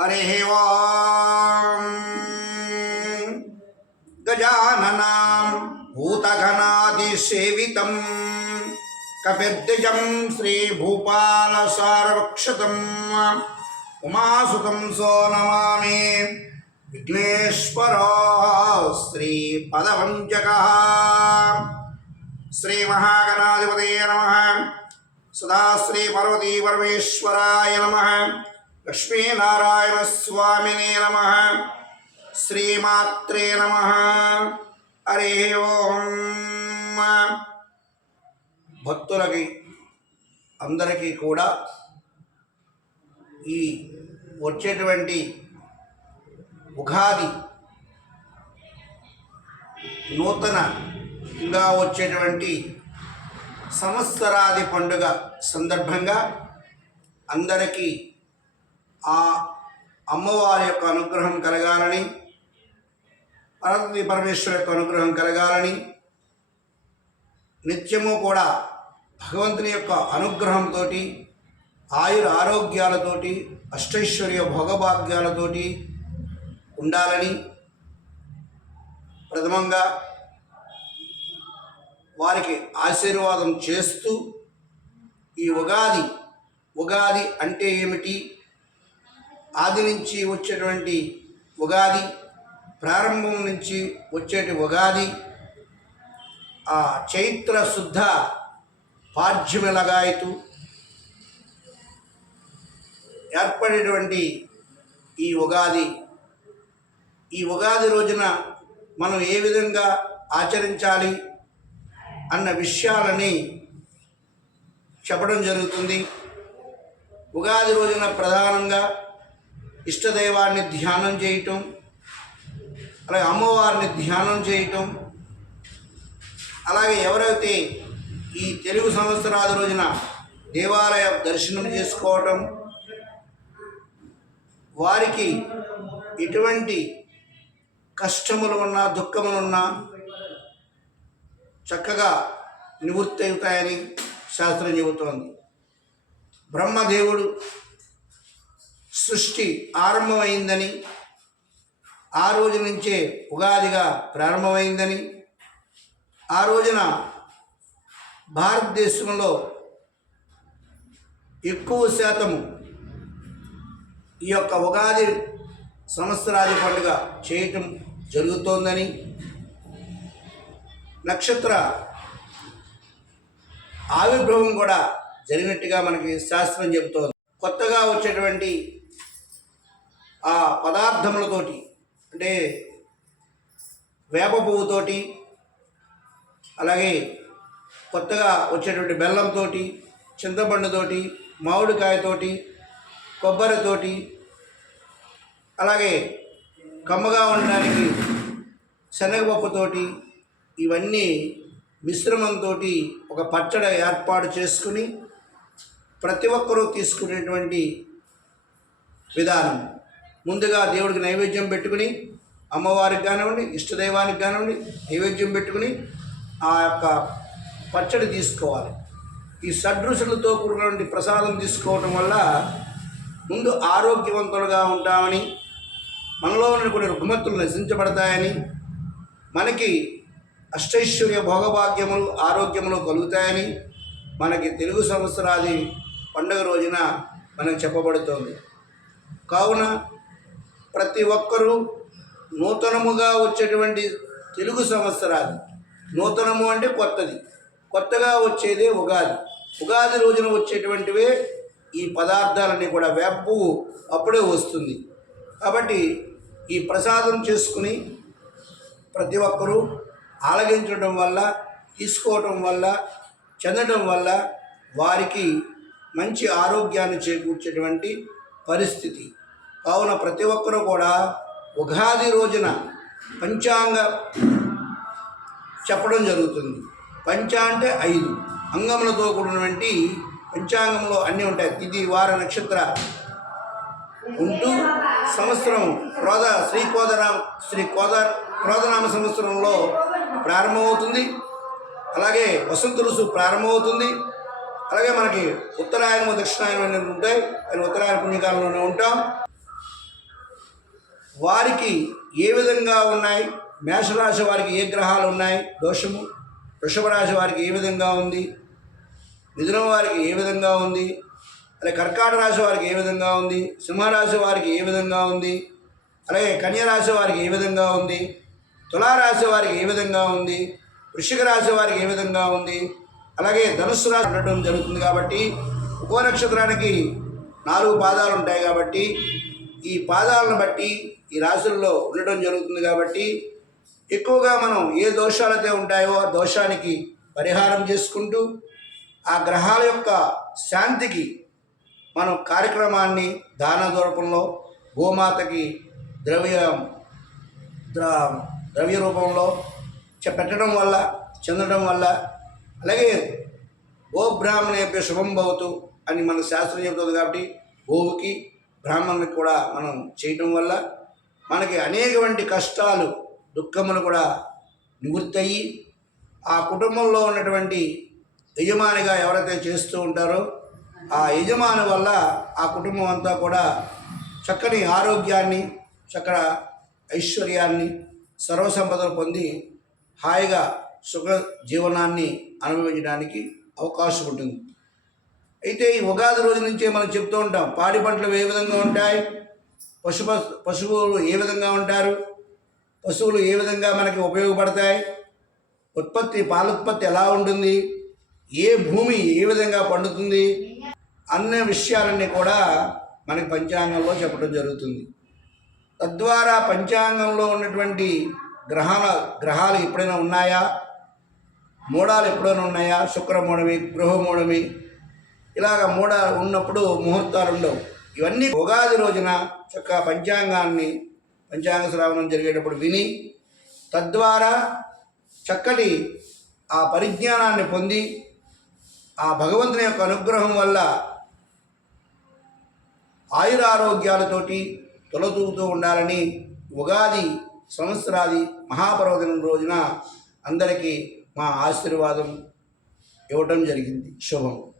हरिः ॐ गजाननां भूतगणादिसेवितं कपिर्दिजं श्रीभूपालसारवक्षतम् उमासुतं सो नमामि विघ्नेश्वरो श्रीपदवञ्जकः। श्रीमहागणाधिपतये नमः। सदा श्रीपार्वती परमेश्वराय नमः। లక్ష్మీనారాయణస్వామినే నమ. శ్రీమాత్రే నమ. హరి ఓం. భక్తులకి అందరికీ కూడా ఈ వచ్చేటువంటి ఉగాది నూతనంగా వచ్చేటువంటి సంవత్సరాది పండుగ సందర్భంగా అందరికీ ఆ అమ్మవారి యొక్క అనుగ్రహం కలగాలని పార్వతీ పరమేశ్వరు యొక్క అనుగ్రహం కలగాలని నిత్యము కూడా భగవంతుని యొక్క అనుగ్రహంతో ఆయుర ఆరోగ్యాలతోటి అష్టైశ్వర్య భోగభాగ్యాలతోటి ఉండాలని ప్రథమంగా వారికి ఆశీర్వాదం చేస్తూ ఈ ఉగాది ఉగాది అంటే ఏమిటి? ఆది నుంచి వచ్చేటువంటి ఉగాది ప్రారంభం నుంచి వచ్చేటి ఉగాది ఆ చైత్ర శుద్ధ పాడ్యమిలగాయతు ఏర్పడేటువంటి ఈ ఉగాది. ఈ ఉగాది రోజున మనం ఏ విధంగా ఆచరించాలి అన్న విషయాలని చెప్పడం జరుగుతుంది. ఉగాది రోజున ప్రధానంగా ఇష్టదైవాన్ని ధ్యానం చేయటం అలాగే అమ్మవారిని ధ్యానం చేయటం అలాగే ఎవరైతే ఈ తెలుగు సంవత్సరాది రోజున దేవాలయ దర్శనం చేసుకోవటం వారికి ఎటువంటి కష్టములు ఉన్నా దుఃఖములు ఉన్నా చక్కగా నివృత్తి అవుతాయని శాస్త్రం చెబుతోంది. బ్రహ్మదేవుడు సృష్టి ఆరంభమైందని ఆ రోజు నుంచే ఉగాదిగా ప్రారంభమైందని ఆ రోజున భారతదేశంలో ఎక్కువ శాతము ఈ యొక్క ఉగాది సంవత్సరాది పండుగ చేయటం జరుగుతోందని నక్షత్ర ఆవిర్భావం కూడా జరిగినట్టుగా మనకి శాస్త్రం చెబుతోంది. కొత్తగా వచ్చేటువంటి ఆ పదార్థములతోటి అంటే వేప పువ్వుతోటి అలాగే కొత్తగా వచ్చేటువంటి బెల్లంతో చింతపండుతోటి మామిడికాయతోటి కొబ్బరితోటి అలాగే కమ్మగా ఉండడానికి శనగపప్పుతోటి ఇవన్నీ మిశ్రమంతో ఒక పచ్చడి ఏర్పాటు చేసుకుని ప్రతి ఒక్కరూ తీసుకునేటువంటి విధానం. ముందుగా దేవుడికి నైవేద్యం పెట్టుకుని అమ్మవారికి కానివ్వండి ఇష్టదైవానికి కానివ్వండి నైవేద్యం పెట్టుకుని ఆ యొక్క పచ్చడి తీసుకోవాలి. ఈ సడ్రుసులతో కూడినటువంటి ప్రసాదం తీసుకోవటం వల్ల ముందు ఆరోగ్యవంతులుగా ఉంటామని మనలో ఉన్న కొన్ని రుగ్మతులు నశించబడతాయని మనకి అష్టైశ్వర్య భోగభాగ్యములు ఆరోగ్యములు కలుగుతాయని మనకి తెలుగు సంవత్సరాది పండుగ రోజున మనకు చెప్పబడుతోంది. కావున ప్రతి ఒక్కరూ నూతనముగా వచ్చేటువంటి తెలుగు సంవత్సరాలు. నూతనము అంటే కొత్తది. కొత్తగా వచ్చేదే ఉగాది. ఉగాది రోజున వచ్చేటువంటివే ఈ పదార్థాలన్నీ కూడా వేపు అప్పుడే వస్తుంది. కాబట్టి ఈ ప్రసాదం చేసుకుని ప్రతి ఒక్కరూ ఆలగించడం వల్ల తీసుకోవటం వల్ల చెందడం వల్ల వారికి మంచి ఆరోగ్యాన్ని చేకూర్చేటువంటి పరిస్థితి. కావున ప్రతి ఒక్కరూ కూడా ఉగాది రోజున పంచాంగ చెప్పడం జరుగుతుంది. పంచ అంటే ఐదు. అంగములతో కూడినటువంటి పంచాంగంలో అన్నీ ఉంటాయి. తిథి వార నక్షత్ర ఉంటూ సంవత్సరం క్రోధ శ్రీ కోదరామ శ్రీ కోద క్రోధనామ సంవత్సరంలో ప్రారంభమవుతుంది. అలాగే వసంత ఋతువు ప్రారంభమవుతుంది. అలాగే మనకి ఉత్తరాయణము దక్షిణాయనం అనేవి ఉంటాయి. ఆయన ఉత్తరాయణ పుణ్యకాలంలోనే ఉంటాం. వారికి ఏ విధంగా ఉన్నాయి? మేషరాశి వారికి ఏ గ్రహాలు ఉన్నాయి? దోషము? వృషభ రాశి వారికి ఏ విధంగా ఉంది? మిథునం వారికి ఏ విధంగా ఉంది? అలాగే కర్కాటక రాశి వారికి ఏ విధంగా ఉంది? సింహరాశి వారికి ఏ విధంగా ఉంది? అలాగే కన్యరాశి వారికి ఏ విధంగా ఉంది? తులారాశి వారికి ఏ విధంగా ఉంది? వృషిక రాశి వారికి ఏ విధంగా ఉంది? అలాగే ధనుస్సు రాశి ఉండటం జరుగుతుంది కాబట్టి ఉప నక్షత్రానికి నాలుగు పాదాలు ఉంటాయి కాబట్టి ఈ పాదాలను బట్టి ఈ రాశుల్లో ఉండటం జరుగుతుంది కాబట్టి ఎక్కువగా మనం ఏ దోషాలైతే ఉంటాయో ఆ దోషానికి పరిహారం చేసుకుంటూ ఆ గ్రహాల యొక్క శాంతికి మనం కార్యక్రమాన్ని దాన రూపంలో గోమాతకి ద్రవ్య ద్రవ్య రూపంలో చె- పెట్టడం వల్ల చెందడం వల్ల అలాగే గోబ్రాహ్మణ యొక్క శుభం భవతు అని మన శాస్త్రం చెబుతుంది కాబట్టి గోవుకి బ్రాహ్మణునికి కూడా మనం చేయటం వల్ల మనకి అనేకవంటి కష్టాలు దుఃఖములు కూడా నివృత్తయ్యి ఆ కుటుంబంలో ఉన్నటువంటి యజమానిగా ఎవరైతే చేస్తూ ఉంటారో ఆ యజమాని వల్ల ఆ కుటుంబం అంతా కూడా చక్కని ఆరోగ్యాన్ని చక్కర ఐశ్వర్యాన్ని సర్వసంపదలు పొంది హాయిగా సుఖ జీవనాన్ని అనుభవించడానికి అవకాశం ఉంటుంది. అయితే ఈ ఉగాది రోజు నుంచే మనం చెప్తూ ఉంటాం. పాడి పంటలు ఏ విధంగా ఉంటాయి? పశు పశువులు ఏ విధంగా ఉంటారు? పశువులు ఏ విధంగా మనకి ఉపయోగపడతాయి? ఉత్పత్తి పాలుత్పత్తి ఎలా ఉంటుంది? ఏ భూమి ఏ విధంగా పండుతుంది? అన్న విషయాలన్నీ కూడా మనకి పంచాంగంలో చెప్పడం జరుగుతుంది. తద్వారా పంచాంగంలో ఉన్నటువంటి గ్రహాల గ్రహాలు ఎప్పుడైనా ఉన్నాయా? మూడాలు ఎప్పుడైనా ఉన్నాయా? శుక్రమూఢమి గృహమూఢమి ఇలాగ మూడ ఉన్నప్పుడు ముహూర్తాలు ఉండవు. ఇవన్నీ ఉగాది రోజున చక్కగా పంచాంగాన్ని పంచాంగ శ్రావణం జరిగేటప్పుడు విని తద్వారా చక్కటి ఆ పరిజ్ఞానాన్ని పొంది ఆ భగవంతుని యొక్క అనుగ్రహం వల్ల ఆయురారోగ్యాలతోటి తొలతూగుతూ ఉండాలని ఉగాది సంవత్సరాది మహాపర్వదినం రోజున అందరికీ మా ఆశీర్వాదం ఇవ్వటం జరిగింది. శుభం.